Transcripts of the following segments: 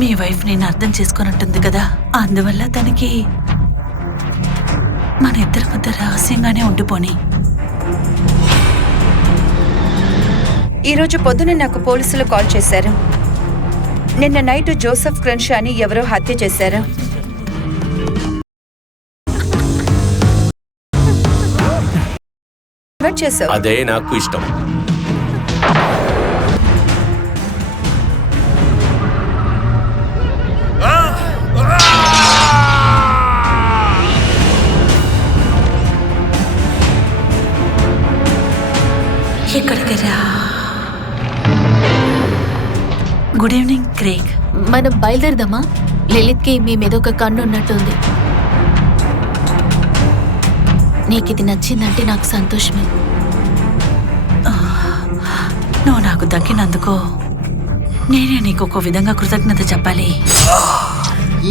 మీ wife నేను అర్థం చేసుకున్నట్టుంది కదా, అందువల్ల తనకి మన ఇద్దరి మధ్య రహస్యంగానే ఉండిపోని. ఈరోజు పొద్దున నాకు పోలీసులు కాల్ చేశారు. నిన్న నైట్ జోసెఫ్ క్రెన్షాని ఎవరో హత్య చేశారు. అదే నాకు ఇష్టం. ఎక్కడికి రా. Good evening Craig. మనం బయలుదేరదామా? లలిత్కి మీ మీద ఒక కన్ను ఉన్నట్టుంది. నీకు ఇది నచ్చిందంటే నాకు సంతోషమే. నువ్వు నాకు దక్కినందుకు నేనే నీకు ఒక విధంగా కృతజ్ఞత చెప్పాలి.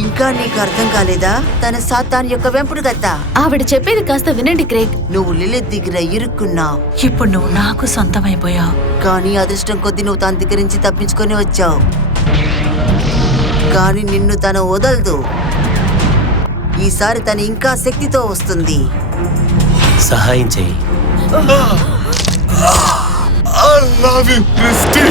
ఇంకా నీకు అర్థం కాలేదా? తన సాతాన్ యొక్క వెంపుడు గత్త. ఆవిడ చెప్పేది కాస్త వినండి క్రేగ్. నువ్వు లిలిత్ దగ్గర ఇరుక్కున్నావు. ఇప్పుడు నువ్వు నాకు సొంతమైపోయావు. కానీ అదృష్టం కొద్దీ నువ్వు తన దగ్గర నుంచి తప్పించుకొని వచ్చావు. కానీ నిన్ను తను వదలదు. ఈసారి తను ఇంకా శక్తితో వస్తుంది. సహాయం చెయ్యి. I love you, Christy.